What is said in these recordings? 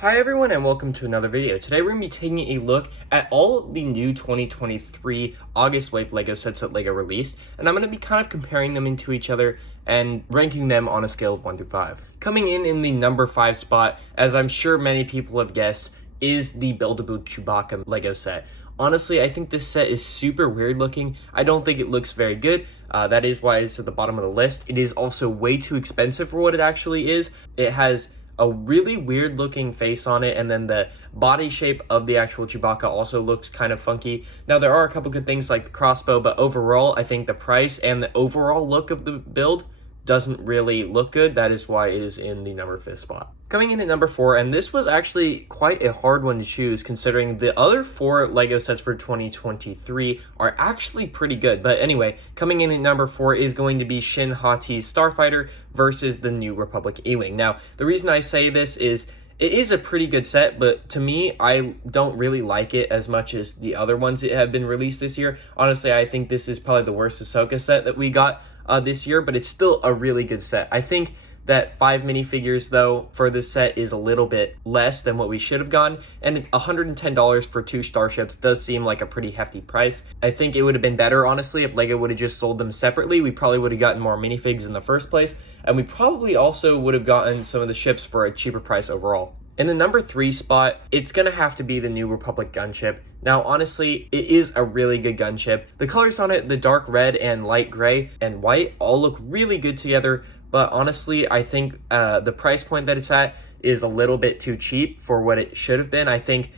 Hi everyone and welcome to another video. Today we're going to be taking a look at all the new 2023 August wave LEGO sets that LEGO released, and I'm going to be kind of comparing them into each other and ranking them on a scale of 1 through 5. Coming in the number 5 spot, as I'm sure many people have guessed, is the Buildu Chewbacca LEGO set. Honestly, I think this set is super weird looking. I don't think it looks very good. That is why it's at the bottom of the list. It is also way too expensive for what it actually is. It has a really weird looking face on it, and then the body shape of the actual Chewbacca also looks kind of funky. Now there are a couple good things like the crossbow, but overall I think the price and the overall look of the build doesn't really look good. That is why it is in the number 5th spot. Coming in at number 4, and this was actually quite a hard one to choose considering the other 4 LEGO sets for 2023 are actually pretty good. But anyway, coming in at number 4 is going to be Shin Hati's Starfighter versus the New Republic E-Wing. Now, the reason I say this is it is a pretty good set, but to me, I don't really like it as much as the other ones that have been released this year. Honestly, I think this is probably the worst Ahsoka set that we got this year, but it's still a really good set. I think that 5 minifigures, though, for this set is a little bit less than what we should have gotten, and $110 for 2 starships does seem like a pretty hefty price. I think it would have been better, honestly, if LEGO would have just sold them separately. We probably would have gotten more minifigs in the first place, and we probably also would have gotten some of the ships for a cheaper price overall. In the number 3 spot, it's going to have to be the New Republic Gunship. Now, honestly, it is a really good gunship. The colors on it, the dark red and light gray and white, all look really good together. But honestly, I think the price point that it's at is a little bit too cheap for what it should have been. I think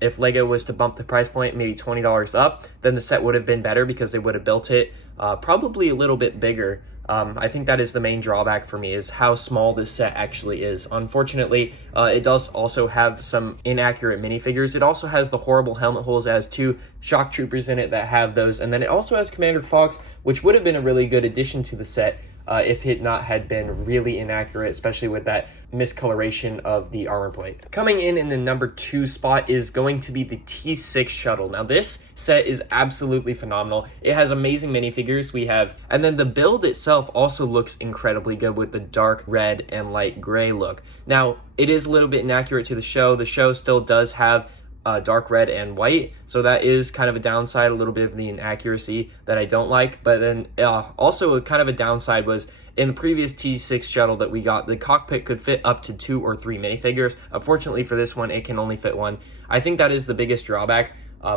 if LEGO was to bump the price point maybe $20 up, then the set would have been better because they would have built it probably a little bit bigger. I think that is the main drawback for me, is how small this set actually is. Unfortunately, it does also have some inaccurate minifigures. It also has the horrible helmet holes. It has 2 shock troopers in it that have those, and then it also has Commander Fox, which would have been a really good addition to the set if it not had been really inaccurate, especially with that miscoloration of the armor plate. Coming in the number 2 spot is going to be the T6 Shuttle. Now this set is absolutely phenomenal. It has amazing minifigures and then the build itself also looks incredibly good with the dark red and light gray look. Now it is a little bit inaccurate to the show. The show still does have dark red and white, so that is kind of a downside, a little bit of the inaccuracy that I don't like. But then also a kind of a downside was in the previous T6 Shuttle that we got, the cockpit could fit up to 2 or 3 minifigures. Unfortunately for this one, it can only fit 1. I think that is the biggest drawback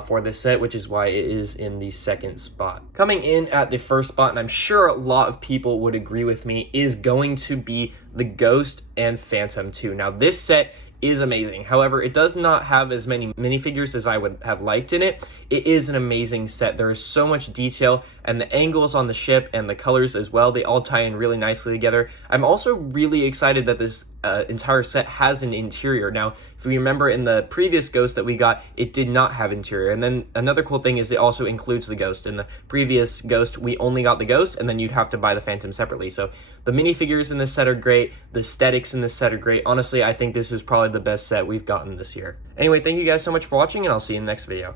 for this set, which is why it is in the 2nd spot. Coming in at the 1st spot, and I'm sure a lot of people would agree with me, is going to be the Ghost and Phantom 2. Now this set is amazing. However, it does not have as many minifigures as I would have liked in it. It is an amazing set. There is so much detail, and the angles on the ship and the colors as well, they all tie in really nicely together. I'm also really excited that this entire set has an interior. Now, if we remember in the previous Ghost that we got, it did not have interior. And then another cool thing is it also includes the Ghost. In the previous Ghost, we only got the Ghost, and then you'd have to buy the Phantom separately. So the minifigures in this set are great. The aesthetics in this set are great. Honestly, I think this is probably the best set we've gotten this year. Anyway, thank you guys so much for watching, and I'll see you in the next video.